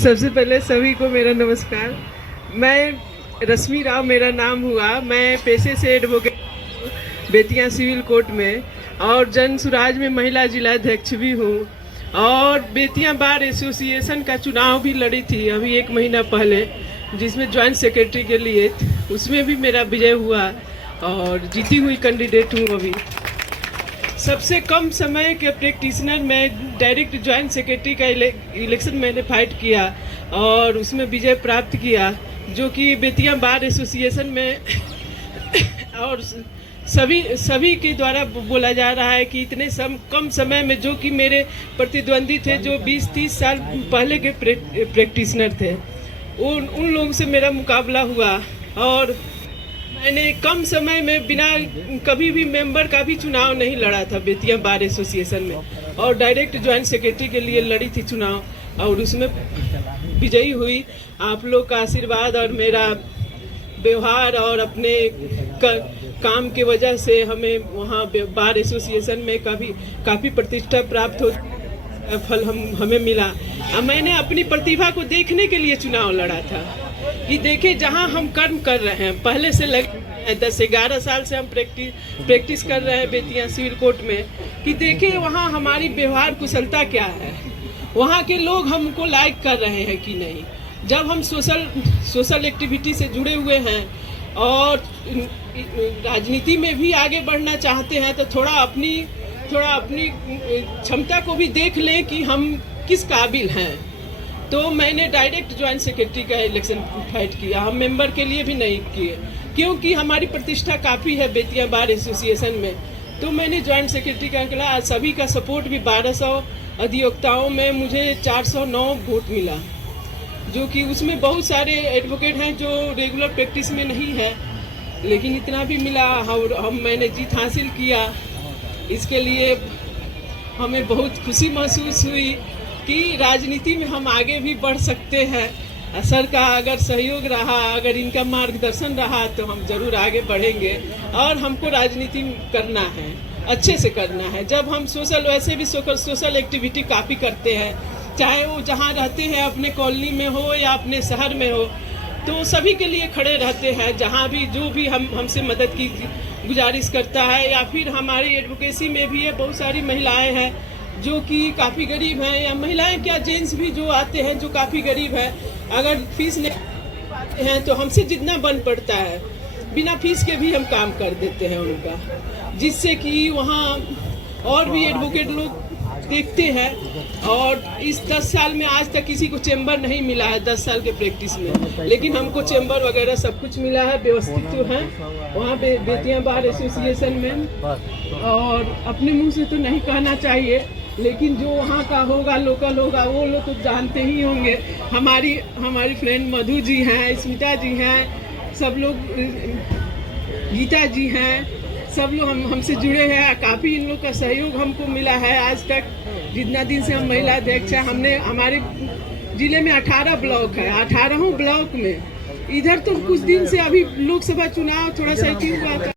सबसे पहले सभी को मेरा नमस्कार। मैं रश्मि राव मेरा नाम हुआ। मैं पेशे से एडवोकेट बेतिया सिविल कोर्ट में और जन सुराज में महिला जिला अध्यक्ष भी हूँ और बेतिया बार एसोसिएशन का चुनाव भी लड़ी थी अभी 1 महीना पहले, जिसमें ज्वाइंट सेक्रेटरी के लिए उसमें भी मेरा विजय हुआ और जीती हुई कैंडिडेट हूँ। अभी सबसे कम समय के प्रैक्टिशनर में डायरेक्ट ज्वाइंट सेक्रेटरी का इलेक्शन मैंने फाइट किया और उसमें विजय प्राप्त किया, जो कि बेतिया बार एसोसिएशन में और सभी के द्वारा बोला जा रहा है कि इतने कम समय में, जो कि मेरे प्रतिद्वंदी थे जो 20-30 साल पहले के प्रैक्टिशनर थे, उन लोगों से मेरा मुकाबला हुआ और मैंने कम समय में बिना कभी भी मेंबर का भी चुनाव नहीं लड़ा था बेतिया बार एसोसिएशन में, और डायरेक्ट ज्वाइंट सेक्रेटरी के लिए लड़ी थी चुनाव और उसमें विजयी हुई। आप लोग का आशीर्वाद और मेरा व्यवहार और अपने काम के वजह से हमें वहाँ बार एसोसिएशन में काफ़ी प्रतिष्ठा प्राप्त हो फल हमें मिला। मैंने अपनी प्रतिभा को देखने के लिए चुनाव लड़ा था कि देखे जहां हम कर्म कर रहे हैं, पहले से 10-11 साल से हम प्रैक्टिस कर रहे हैं बेतिया सिविल कोर्ट में, कि देखे वहां हमारी व्यवहार कुशलता क्या है, वहां के लोग हमको लाइक कर रहे हैं कि नहीं। जब हम सोशल एक्टिविटी से जुड़े हुए हैं और राजनीति में भी आगे बढ़ना चाहते हैं तो थोड़ा अपनी क्षमता को भी देख लें कि हम किस काबिल हैं। तो मैंने डायरेक्ट ज्वाइंट सेक्रेटरी का इलेक्शन फाइट किया, हम मेंबर के लिए भी नहीं किए क्योंकि हमारी प्रतिष्ठा काफ़ी है बेतिया बार एसोसिएशन में। तो मैंने ज्वाइंट सेक्रेटरी का निकला, सभी का सपोर्ट भी 1200 अधिवक्ताओं में मुझे 409 वोट मिला, जो कि उसमें बहुत सारे एडवोकेट हैं जो रेगुलर प्रैक्टिस में नहीं है, लेकिन इतना भी मिला और मैंने जीत हासिल किया। इसके लिए हमें बहुत खुशी महसूस हुई कि राजनीति में हम आगे भी बढ़ सकते हैं। सर का अगर सहयोग रहा, अगर इनका मार्गदर्शन रहा तो हम जरूर आगे बढ़ेंगे और हमको राजनीति करना है, अच्छे से करना है। जब हम वैसे भी सोशल एक्टिविटी काफ़ी करते हैं, चाहे वो जहाँ रहते हैं अपने कॉलोनी में हो या अपने शहर में हो, तो सभी के लिए खड़े रहते हैं। जहाँ भी जो भी हमसे मदद की गुजारिश करता है, या फिर हमारी एडवोकेसी में भी है बहुत सारी महिलाएं हैं जो कि काफ़ी गरीब हैं, या महिलाएं क्या जेंट्स भी जो आते हैं जो काफ़ी गरीब हैं, अगर फीस नहीं पाते हैं तो हमसे जितना बन पड़ता है बिना फीस के भी हम काम कर देते हैं उनका, जिससे कि वहाँ और भी एडवोकेट लोग देखते हैं। और इस 10 साल में आज तक किसी को चैम्बर नहीं मिला है 10 साल के प्रैक्टिस में, लेकिन हमको चैम्बर वगैरह सब कुछ मिला है, व्यवस्थित तो है वहाँ पे बेतिया बार एसोसिएशन में। और अपने मुंह से तो नहीं कहना चाहिए, लेकिन जो वहाँ का होगा, लोकल होगा, वो लोग तो जानते ही होंगे। हमारी फ्रेंड मधु जी हैं, स्मिता जी हैं, सब लोग, गीता जी हैं, सब लोग हमसे जुड़े हैं। काफ़ी इन लोग का सहयोग हमको मिला है आज तक, जितना दिन से हम महिला अध्यक्ष हैं। हमारे जिले में 18 ब्लॉक है, 18 ब्लॉक में इधर तो कुछ दिन से अभी लोकसभा चुनाव थोड़ा सा हुआ था।